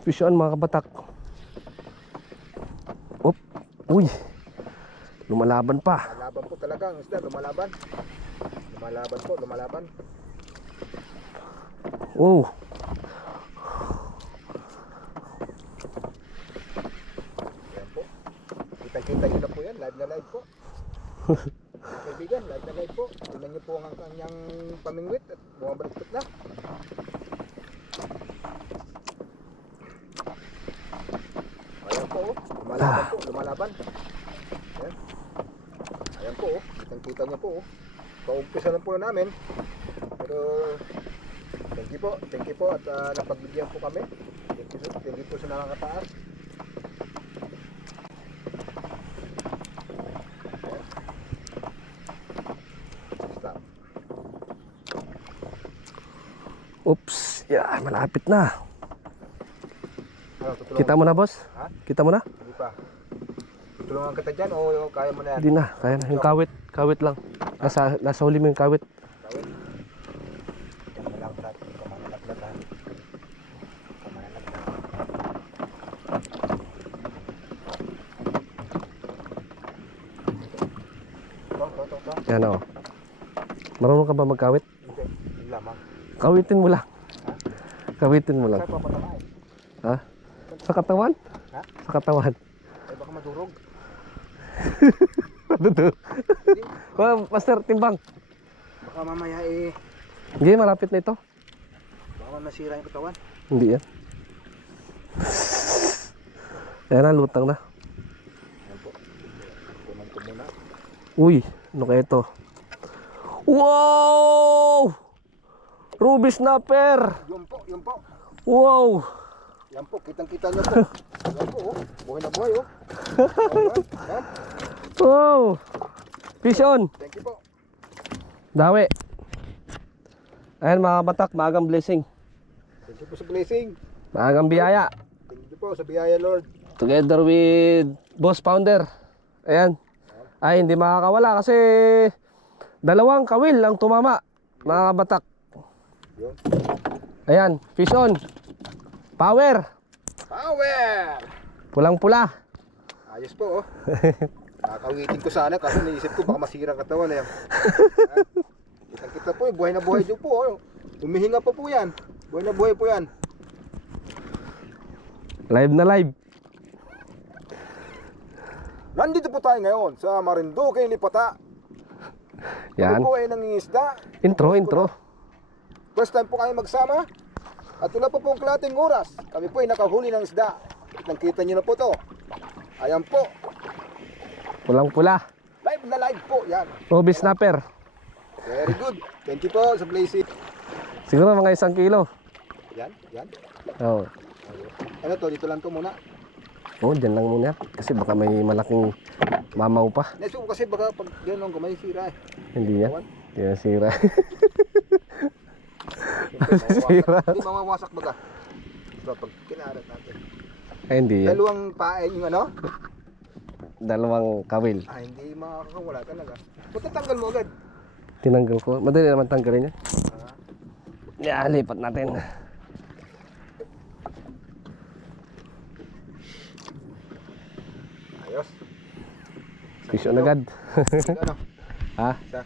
Fish on mga kabatak. Op. Uy. Lumalaban pa. Lumalaban po talaga ang isda, lumalaban. Lumalaban po, lumalaban. Oh. Yan po. Kita-kita nyo na po yan, live na live po. Mga kaibigan, live na live po. Tingnan nyo po ang kanyang pamingwit at bumabalik na. Ayan po, lumalaban po, lumalaban. Ayan. Ayan po, kitang-kita nyo po. Paumpisa na po namin. Pero thank you po at napagbigyan po kami. Thank you po sa nakakataas. Stop. Oops. Yeah, malapit na. Ano, tutulungan? Kita mo na, boss? Ha? Kita mo na? Hindi pa. Tutulungan kita dyan o kaya mo na yan? Hindi na, kaya na. Yung kawit lang. Nasa huli mo yung kawit. Kawit? Diyan mo lang sa atin. Kamanalaglag ha. Kamanalaglag. Ito. Yan o. Marunong ka ba magkawit? Hindi. Yung lamang. Kawitin mo lang. Ha? Kawitin mo lang. Saan papatama eh? Ha? Sa katawan? Ha? Sa katawan. Ay baka madurog. Ano to? Hindi. Master, timbang. Baka mamaya eh. Hindi, malapit na ito. Baka masira yung katawan. Hindi yan. Ayan na, lutang na. Yan po. Kunan ko muna. Uy, ano kaya ito? Wow! Ruby snapper! Yun po, yun po. Wow! Yan po, kitang-kita nyo po. Yan po, oh. Buhay na buhay, oh. Yan, yan. Wow! Fish on! Thank you po. Dawi. Ayan mga kabatak, maagang blessing. Thank you po sa blessing. Maagang biyaya. Thank you po sa biyaya, Lord. Together with Boss Founder. Ayan. Ay, hindi makakawala kasi dalawang kawil ang tumama. Mga kabatak. Yun. Ayan, fish on. Power. Power! Pulang-pula. Ayos po, oh. Nakawitin ko sana kasi naisip ko baka masira ang katawan eh. Kitang-kita po, buhay na buhay dyan po, oh. Humihinga pa po yan. Buhay na buhay po yan. Live na live. Nandito po tayo ngayon sa Marinduque, Lipata. Yan. Kami po ay nangingisda. Intro. First time po kayo magsama. At wala po pong kalating oras. Kami po ay nakahuli ng isda. Kitang-kita nyo na po to. Ayan po. Pulang-pula. Live na live po. Yan. Ruby snapper. Very good. Thank you po sa blessing. Siguro mga 1 kilo. Yan, yan. Oo. Ano to, dito lang to muna. Oh, dyan lang muna. Kasi baka may malaking mamaw pa. Neso kasi baka pag gano'n kamay sira eh. Hindi yan. Kawan. Hindi yan sira. Sira. Hindi mawawasak baga. So pag kinarat natin. Ay, hindi yan. Dalawang pain yung ano? Dalawang kawil. Ah, hindi makakawala talaga. Ba't tatanggal mo agad? Tinanggal ko. Madali naman tanggalin yan. Ah, Yan, lipat natin. ayos. Fish on agad. Ano? Ha? Isa.